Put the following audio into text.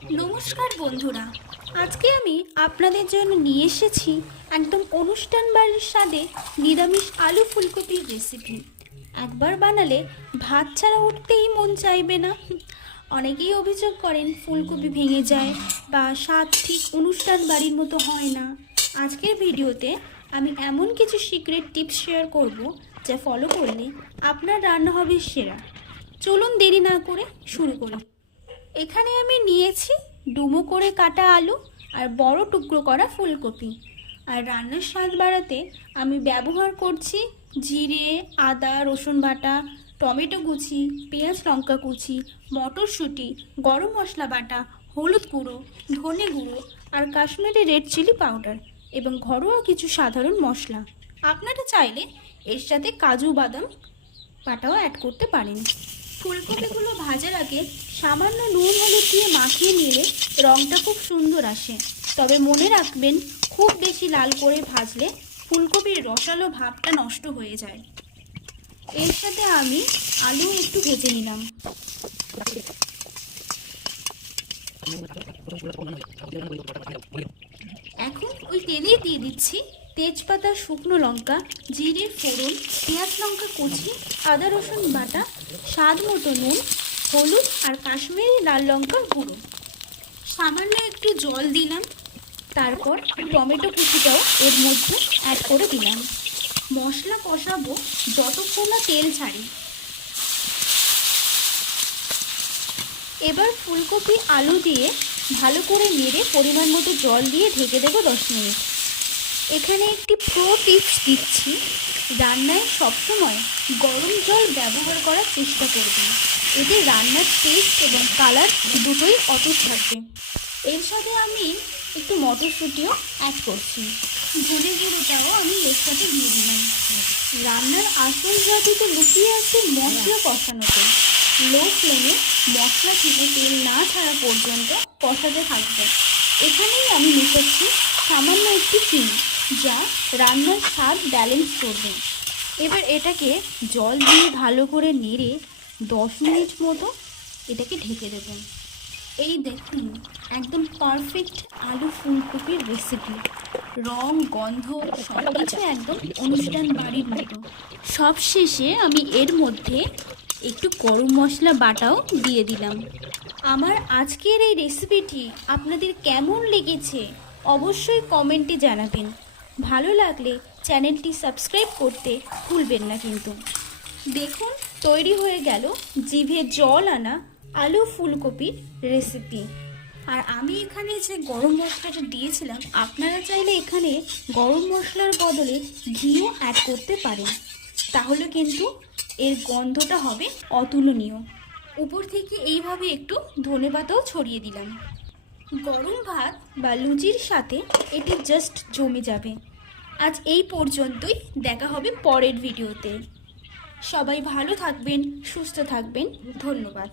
নমস্কার বন্ধুরা, আজকে আমি আপনাদের জন্য নিয়ে এসেছি একদম অনুষ্ঠান বাড়ির স্বাদে নিরামিষ আলু ফুলকপির রেসিপি। একবার বানালে ভাত ছাড়া উঠতেই মন চাইবে না। অনেকেই অভিযোগ করেন ফুলকপি ভেঙে যায় বা স্বাদ ঠিক অনুষ্ঠান বাড়ির মতো হয় না। আজকের ভিডিওতে আমি এমন কিছু সিক্রেট টিপস শেয়ার করব যা ফলো করলে আপনার রান্না হবে সেরা। চলুন দেরি না করে শুরু করি। এখানে আমি নিয়েছি ডুমো করে কাটা আলু আর বড় টুকরো করা ফুলকপি। আর রান্নার স্বাদ বাড়াতে আমি ব্যবহার করছি জিরে, আদা, রসুন বাটা, টমেটো কুচি, পেঁয়াজ লঙ্কা কুচি, মটরশুঁটি, গরম মশলা বাটা, হলুদ গুঁড়ো, ধনে গুঁড়ো আর কাশ্মীরি রেড চিলি পাউডার এবং ঘরোয়া কিছু সাধারণ মশলা। আপনারা চাইলে এর সাথে কাজু বাদাম বাটাও অ্যাড করতে পারেন। ফুলকপিগুলো ভাজার আগে সামান্য নুন হলুদ দিয়ে মাখিয়ে নিলে রঙটা খুব সুন্দর আসে। তবে মনে রাখবেন, খুব বেশি লাল করে ভাজলে ফুলকপির রসালো ভাবটা নষ্ট হয়ে যায়। এর সাথে আমি আলু একটু ভেজে নিলাম। এখন ওই তেলেই দিয়ে দিচ্ছি তেজপাতা, শুকনো লঙ্কা, জিরের ফোড়ন, পেঁয়াজ লঙ্কা কুচি, আদা রসুন বাটা, স্বাদ মতো নুন, হলুদ আর কাশ্মীরি লাল লঙ্কার গুঁড়ো। সামান্য একটু জল দিলাম। তারপর টমেটো কুচিটাও এর মধ্যে অ্যাড করে দিলাম। মশলা কষাবো যতক্ষণ না তেল ছাড়ে। এবার ফুলকপি আলু দিয়ে ভালো করে নেড়ে পরিমাণ মতো জল দিয়ে ঢেকে দেবো 10 মিনিট। এখানে একটি প্রো টিপস দিচ্ছি, রান্নায় সবসময় গরম জল ব্যবহার করার চেষ্টা করবেন। এতে রান্নার টেস্ট এবং কালার দুটোই অটুট থাকবে। এর সাথে আমি একটু মটরশুঁটিও অ্যাড করছি। ধনে গুঁড়োটাও আমি এর সাথে দিয়ে দিলাম। রান্নার আসল জাদুতে লুকিয়ে আছে মশলা কষানোতে। লো ফ্লেমে মশলা থেকে তেল না ছাড়া পর্যন্ত কষাতে থাকবে। এখানেই আমি মেশাচ্ছি সামান্য একটু চিনি, যা রান্নার স্বাদ ব্যালেন্স করবে। এবার এটাকে জল দিয়ে ভালো করে নেড়ে 10 মিনিট মতো এটাকে ঢেকে দেবেন। এই দেখুন, একদম পারফেক্ট আলু ফুলকপির রেসিপি। রং, গন্ধ সব কিছু একদম অনুষ্ঠান বাড়ির মতো। সবশেষে আমি এর মধ্যে একটু গরম মশলা বাটাও দিয়ে দিলাম। আমার আজকের এই রেসিপিটি আপনাদের কেমন লেগেছে অবশ্যই কমেন্টে জানাবেন। ভালো লাগলে চ্যানেলটি সাবস্ক্রাইব করতে ভুলবেন না কিন্তু। দেখুন, তৈরি হয়ে গেল জিভে জল আনা আলু ফুলকপির রেসিপি। আর আমি এখানে যে গরম মশলাটা দিয়েছিলাম, আপনারা চাইলে এখানে গরম মশলার বদলে ঘিও অ্যাড করতে পারেন। তাহলে কিন্তু এর গন্ধটা হবে অতুলনীয়। উপর থেকে এইভাবে একটু ধনেপাতাও ছড়িয়ে দিলাম। গরম ভাত বা লুচির সাথে এটি জাস্ট জমে যাবে। আজ এই পর্যন্তই, দেখা হবে পরের ভিডিওতে। সবাই ভালো থাকবেন, সুস্থ থাকবেন। ধন্যবাদ।